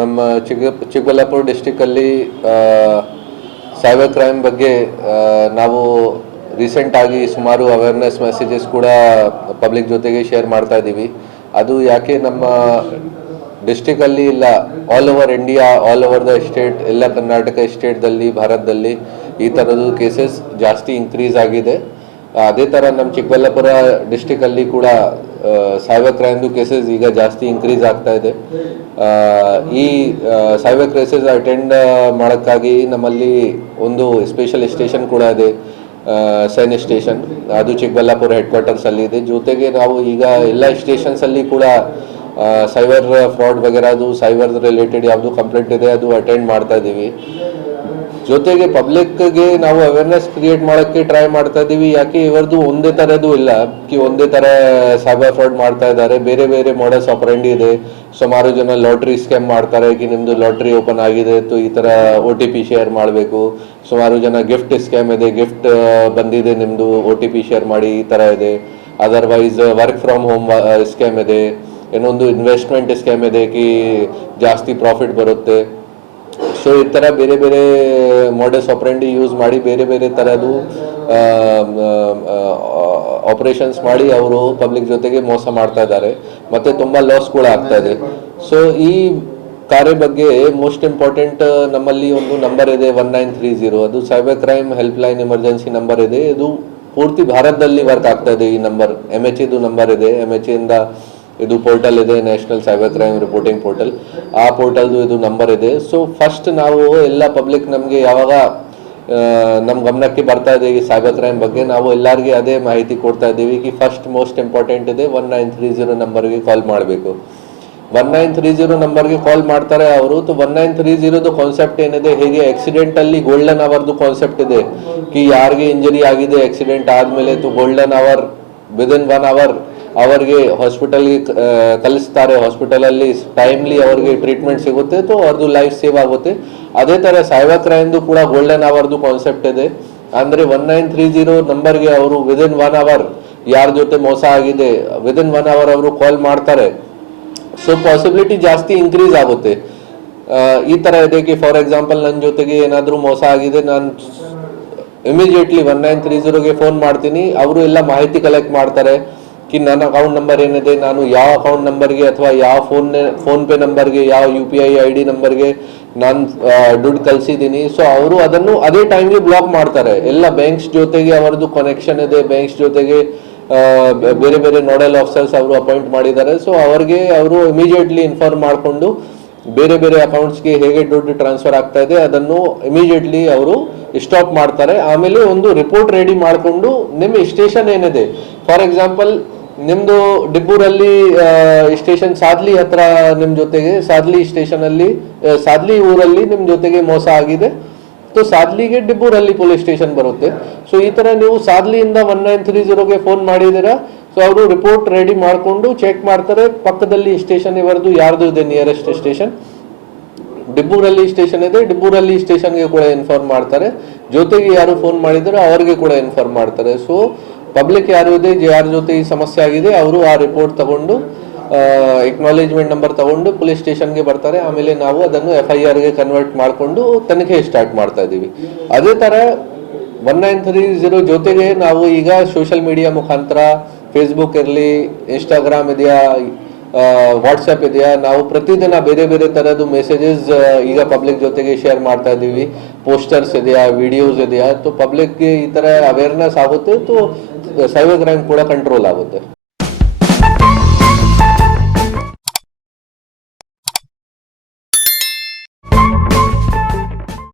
ನಮ್ಮ ಚಿಕ್ಕ Chikkaballapur ಡಿಸ್ಟಿಕಲ್ಲಿ cyber crime ಬಗ್ಗೆ ನಾವು ರೀಸೆಂಟ್ ಆಗಿ ಸುಮಾರು ಅವೇರ್ನೆಸ್ ಮೆಸೇಜಸ್ ಕೂಡ ಪಬ್ಲಿಕ್ ಜೊತೆಗೆ ಶೇರ್ ಮಾಡ್ತಾ ಇದ್ದೀವಿ. ಅದು ಯಾಕೆ ನಮ್ಮ ಡಿಸ್ಟಿಕಲ್ಲಿ ಇಲ್ಲ all over India all over the state ಎಲ್ಲ ಕರ್ನಾಟಕ ಸ್ಟೇಟ್ದಲ್ಲಿ ಭಾರತದಲ್ಲಿ ಈ ಥರದ್ದು ಕೇಸಸ್ ಜಾಸ್ತಿ ಇನ್ಕ್ರೀಸ್ ಆಗಿದೆ. ಅದೇ ಥರ ನಮ್ಮ ಚಿಕ್ಕಬಳ್ಳಾಪುರ ಡಿಸ್ಟಿಕಲ್ಲಿ ಕೂಡ ಸೈಬರ್ ಕ್ರೈಮ್ ಕೇಸಸ್ ಈಗ ಜಾಸ್ತಿ ಇನ್ಕ್ರೀಸ್ ಆಗ್ತಾ ಇದೆ. ಈ ಸೈಬರ್ ಕೇಸಸ್ ಅಟೆಂಡ್ ಮಾಡೋಕ್ಕಾಗಿ ನಮ್ಮಲ್ಲಿ ಒಂದು ಸ್ಪೆಷಲ್ ಸ್ಟೇಷನ್ ಕೂಡ ಇದೆ ಸೈನ್ಯ ಸ್ಟೇಷನ್ ಅದು ಚಿಕ್ಕಬಳ್ಳಾಪುರ ಹೆಡ್ ಕ್ವಾರ್ಟರ್ಸ್ ಅಲ್ಲಿ ಇದೆ. ಜೊತೆಗೆ ನಾವು ಈಗ ಎಲ್ಲ ಸ್ಟೇಷನ್ಸ್ ಅಲ್ಲಿ ಕೂಡ ಸೈಬರ್ ಫ್ರಾಡ್ ವಗೇರಾದು ಸೈಬರ್ ರಿಲೇಟೆಡ್ ಯಾವುದು ಕಂಪ್ಲೇಂಟ್ ಇದೆ, ಅದು ಅಟೆಂಡ್ ಮಾಡ್ತಾ ಇದ್ದೀವಿ ಜೊತೆಗೆ ಪಬ್ಲಿಕ್ಗೆ ನಾವು ಅವೇರ್ನೆಸ್ ಕ್ರಿಯೇಟ್ ಮಾಡೋಕ್ಕೆ ಟ್ರೈ ಮಾಡ್ತಾ ಇದ್ದೀವಿ ಯಾಕೆ ಇವರದು ಒಂದೇ ಥರದ್ದು ಇಲ್ಲ. ಕಿ ಒಂದೇ ಥರ ಸೈಬರ್ ಫ್ರಾಡ್ ಮಾಡ್ತಾ ಇದ್ದಾರೆ. ಬೇರೆ ಬೇರೆ ಮಾಡಲ್ಸ್ ಆಪರೆಂಡಿ ಇದೆ. ಸುಮಾರು ಜನ ಲಾಟ್ರಿ ಸ್ಕ್ಯಾಮ್ ಮಾಡ್ತಾರೆ. ಕಿ ನಿಮ್ಮದು ಲಾಟ್ರಿ ಓಪನ್ ಆಗಿದೆ ಈ ಥರ ಒ ಟಿ ಪಿ ಶೇರ್ ಮಾಡಬೇಕು. ಸುಮಾರು ಜನ ಗಿಫ್ಟ್ ಸ್ಕ್ಯಾಮ್ ಇದೆ. ಗಿಫ್ಟ್ ಬಂದಿದೆ ನಿಮ್ಮದು ಒ ಟಿ ಪಿ ಶೇರ್ ಮಾಡಿ ಈ ಥರ ಇದೆ. Otherwise work from home scam ಇದೆ. ಇನ್ನೊಂದು ಇನ್ವೆಸ್ಟ್ಮೆಂಟ್ ಸ್ಕ್ಯಾಮ್ ಇದೆ. ಕಿ ಜಾಸ್ತಿ ಪ್ರಾಫಿಟ್ ಬರುತ್ತೆ. ಸೊ ಈ ಥರ ಬೇರೆ ಬೇರೆ ಮಾಡಲ್ಸ್ ಆಪ್ರೆಂಡಿ ಯೂಸ್ ಮಾಡಿ ಬೇರೆ ಬೇರೆ ಥರದ್ದು ಆಪರೇಷನ್ಸ್ ಮಾಡಿ ಅವರು ಪಬ್ಲಿಕ್ ಜೊತೆಗೆ ಮೋಸ ಮಾಡ್ತಾ ಇದ್ದಾರೆ. ಮತ್ತೆ ತುಂಬ ಲಾಸ್ ಕೂಡ ಆಗ್ತಾ ಇದೆ. ಸೊ ಈ ಕಾರ್ಯ ಬಗ್ಗೆ ಮೋಸ್ಟ್ ಇಂಪಾರ್ಟೆಂಟ್ ನಮ್ಮಲ್ಲಿ ಒಂದು ನಂಬರ್ ಇದೆ ಒನ್ ನೈನ್ ತ್ರೀ ಜೀರೋ ಅದು cyber crime help line emergency number ಇದೆ. ಇದು ಪೂರ್ತಿ ಭಾರತದಲ್ಲಿ ವರ್ಕ್ ಆಗ್ತಾ ಇದೆ ಈ ನಂಬರ್ ಎಂ ಎಚ್ ಇದು ನಂಬರ್ ಇದೆ. ಎಂ ಎಚ್ ಇಂದ ಇದು ಪೋರ್ಟಲ್ ಇದೆ national cyber crime reporting portal ಆ ಪೋರ್ಟಲ್ದು ಇದು ನಂಬರ್ ಇದೆ. ಸೊ ಫಸ್ಟ್ ನಾವು ಎಲ್ಲ ಪಬ್ಲಿಕ್ ನಮಗೆ ಯಾವಾಗ ನಮ್ಮ ಗಮನಕ್ಕೆ ಬರ್ತಾ ಇದೆ ಈ ಸೈಬರ್ ಕ್ರೈಮ್ ಬಗ್ಗೆ, ನಾವು ಎಲ್ಲರಿಗೆ ಅದೇ ಮಾಹಿತಿ ಕೊಡ್ತಾ ಇದ್ದೀವಿ ಕಿ ಫಸ್ಟ್ ಮೋಸ್ಟ್ ಇಂಪಾರ್ಟೆಂಟ್ ಇದೆ ಒನ್ ನೈನ್ ತ್ರೀ ಜೀರೋ ನಂಬರ್ಗೆ ಕಾಲ್ ಮಾಡಬೇಕು. ಒನ್ ನೈನ್ ತ್ರೀ ಜೀರೋ ನಂಬರ್ಗೆ ಕಾಲ್ ಮಾಡ್ತಾರೆ ಅವರು. ತು ಒನ್ ನೈನ್ ತ್ರೀ ಜೀರೋದು ಕಾನ್ಸೆಪ್ಟ್ ಏನಿದೆ, ಹೇಗೆ ಆಕ್ಸಿಡೆಂಟ್ ಅಲ್ಲಿ ಗೋಲ್ಡನ್ ಅವರ್ದು ಕಾನ್ಸೆಪ್ಟ್ ಇದೆ. ಕಿ ಯಾರಿಗೆ ಇಂಜರಿ ಆಗಿದೆ ಆಕ್ಸಿಡೆಂಟ್ ಆದ್ಮೇಲೆ ತು golden hour within one hour ಅವರಿಗೆ ಹಾಸ್ಪಿಟಲ್ಗೆ ಕಲಿಸ್ತಾರೆ ಹಾಸ್ಪಿಟಲಲ್ಲಿ ಟೈಮ್ಲಿ ಅವರಿಗೆ ಟ್ರೀಟ್ಮೆಂಟ್ ಸಿಗುತ್ತೆ ಸೊ ಅವ್ರದ್ದು ಲೈಫ್ ಸೇವ್ ಆಗುತ್ತೆ. ಅದೇ ಥರ ಸೈಬರ್ ಕ್ರೈಮ್ದು ಕೂಡ ಗೋಲ್ಡನ್ ಅವರ್ದು ಕಾನ್ಸೆಪ್ಟ್ ಇದೆ. ಅಂದ್ರೆ ಒನ್ ನೈನ್ ತ್ರೀ ಜೀರೋ ನಂಬರ್ಗೆ ಅವರು ವಿದಿನ್ ಒನ್ ಅವರ್ ಯಾರ ಜೊತೆ ಮೋಸ ಆಗಿದೆ ವಿದಿನ್ ಒನ್ ಅವರ್ ಅವರು ಕಾಲ್ ಮಾಡ್ತಾರೆ. ಸೊ ಪಾಸಿಬಿಲಿಟಿ ಜಾಸ್ತಿ ಇನ್ಕ್ರೀಸ್ ಆಗುತ್ತೆ. ಈ ತರ ಇದೆ ಕಿ ಫಾರ್ ಎಕ್ಸಾಂಪಲ್ ನನ್ನ ಜೊತೆಗೆ ಏನಾದರೂ ಮೋಸ ಆಗಿದೆ, ನಾನು ಇಮಿಡಿಯೇಟ್ಲಿ ಒನ್ ನೈನ್ ತ್ರೀ ಜೀರೋಗೆ ಫೋನ್ ಮಾಡ್ತೀನಿ. ಅವರು ಎಲ್ಲ ಮಾಹಿತಿ ಕಲೆಕ್ಟ್ ಮಾಡ್ತಾರೆ. ಕಿ ನನ್ನ ಅಕೌಂಟ್ ನಂಬರ್ ಏನಿದೆ, ನಾನು ಯಾವ ಅಕೌಂಟ್ ನಂಬರ್ಗೆ ಅಥವಾ ಯಾವ ಫೋನ್ ಫೋನ್ ಪೇ ನಂಬರ್ಗೆ ಯಾವ U P I I D ನಂಬರ್ಗೆ ನಾನು ದುಡ್ಡು ಕಳಿಸಿದ್ದೀನಿ. ಸೊ ಅವರು ಅದನ್ನು ಅದೇ ಟೈಮ್ಗೆ ಬ್ಲಾಕ್ ಮಾಡ್ತಾರೆ. ಎಲ್ಲ ಬ್ಯಾಂಕ್ಸ್ ಜೊತೆಗೆ ಅವರದ್ದು ಕನೆಕ್ಷನ್ ಇದೆ. ಬ್ಯಾಂಕ್ಸ್ ಜೊತೆಗೆ ಬೇರೆ ಬೇರೆ ನೋಡಲ್ ಆಫೀಸರ್ಸ್ ಅವರು ಅಪಾಯಿಂಟ್ ಮಾಡಿದ್ದಾರೆ. ಸೊ ಅವ್ರಿಗೆ ಅವರು ಇಮಿಡಿಯೇಟ್ಲಿ ಇನ್ಫಾರ್ಮ್ ಮಾಡಿಕೊಂಡು ಬೇರೆ ಬೇರೆ ಅಕೌಂಟ್ಸ್ಗೆ ಹೇಗೆ ದುಡ್ಡು ಟ್ರಾನ್ಸ್ಫರ್ ಆಗ್ತಾ ಇದೆ, ಅದನ್ನು ಇಮಿಡಿಯೇಟ್ಲಿ ಅವರು ಸ್ಟಾಪ್ ಮಾಡ್ತಾರೆ. ಆಮೇಲೆ ಒಂದು ರಿಪೋರ್ಟ್ ರೆಡಿ ಮಾಡಿಕೊಂಡು, ನಿಮ್ಮ ಸ್ಟೇಷನ್ ಏನಿದೆ? ಫಾರ್ ಎಕ್ಸಾಂಪಲ್ ನಿಮ್ದು ಡಿಬ್ಬೂರಲ್ಲಿ ಸ್ಟೇಷನ್ ಸಾದ್ಲಿ ಹತ್ರ ನಿಮ್ ಜೊತೆಗೆ, ಸಾದ್ಲಿ ಸ್ಟೇಷನ್ ಅಲ್ಲಿ ಸಾದ್ಲಿ ಊರಲ್ಲಿ ನಿಮ್ ಜೊತೆಗೆ ಮೋಸ ಆಗಿದೆ. ಸಾದ್ಲಿಗೆ ಡಿಬ್ಬೂರಲ್ಲಿ ಪೊಲೀಸ್ ಸ್ಟೇಷನ್ ಬರುತ್ತೆ. ಸೊ ಈ ತರ ನೀವು ಸಾದ್ಲಿಯಿಂದ ಒನ್ ನೈನ್ ತ್ರೀ ಜೀರೋಗೆ ಫೋನ್ ಮಾಡಿದ್ದೀರಾ? ಸೊ ಅವರು ರಿಪೋರ್ಟ್ ರೆಡಿ ಮಾಡಿಕೊಂಡು ಚೆಕ್ ಮಾಡ್ತಾರೆ. ಪಕ್ಕದಲ್ಲಿ ಸ್ಟೇಷನ್ ಇವರದು ಯಾರ್ದು ಇದೆ ನಿಯರೆಸ್ಟ್ ಸ್ಟೇಷನ್ ಡಿಬ್ಬೂರಲ್ಲಿ ಸ್ಟೇಷನ್ ಇದೆ. ಡಿಬ್ಬೂರಲ್ಲಿ ಸ್ಟೇಷನ್ಗೆ ಕೂಡ ಇನ್ಫಾರ್ಮ್ ಮಾಡ್ತಾರೆ. ಜೊತೆಗೆ ಯಾರು ಫೋನ್ ಮಾಡಿದ್ರು ಅವರಿಗೆ ಕೂಡ ಇನ್ಫಾರ್ಮ್ ಮಾಡ್ತಾರೆ. ಸೊ ಪಬ್ಲಿಕ್ ಯಾರು ಇದೆ ಯಾರ ಜೊತೆ ಈ ಸಮಸ್ಯೆ ಆಗಿದೆ, ಅವರು ಆ ರಿಪೋರ್ಟ್ ತಗೊಂಡು ಎಕ್ನಾಲೇಜ್ಮೆಂಟ್ ನಂಬರ್ ತಗೊಂಡು ಪೊಲೀಸ್ ಸ್ಟೇಷನ್ಗೆ ಬರ್ತಾರೆ. ಆಮೇಲೆ ನಾವು ಅದನ್ನು ಎಫ್ ಐ ಆರ್ಗೆ ಕನ್ವರ್ಟ್ ಮಾಡಿಕೊಂಡು ತನಿಖೆ ಸ್ಟಾರ್ಟ್ ಮಾಡ್ತಾ ಇದ್ದೀವಿ. ಅದೇ ಥರ ಒನ್ ನೈನ್ ತ್ರೀ ಝೀರೋ ಜೊತೆಗೆ ನಾವು ಈಗ ಸೋಷಿಯಲ್ ಮೀಡಿಯಾ ಮುಖಾಂತರ ಫೇಸ್ಬುಕ್ ಇರಲಿ ಇನ್ಸ್ಟಾಗ್ರಾಮ್ ಇದೆಯಾ ವಾಟ್ಸಪ್ ಇದೆಯಾ? ನಾವು ಪ್ರತಿದಿನ ಬೇರೆ ಬೇರೆ ಥರದ್ದು ಮೆಸೇಜಸ್ ಈಗ ಪಬ್ಲಿಕ್ ಜೊತೆಗೆ ಶೇರ್ ಮಾಡ್ತಾ ಇದ್ದೀವಿ. ಪೋಸ್ಟರ್ಸ್ ಇದೆಯಾ? ವಿಡಿಯೋಸ್ ಇದೆಯಾ? ಪಬ್ಲಿಕ್ ಈ ತರ ಅವೇರ್ನೆಸ್ ಆಗುತ್ತೆ ಸೈಬರ್ ಕ್ರೈಮ್ ಕೂಡ ಕಂಟ್ರೋಲ್ ಆಗುತ್ತೆ?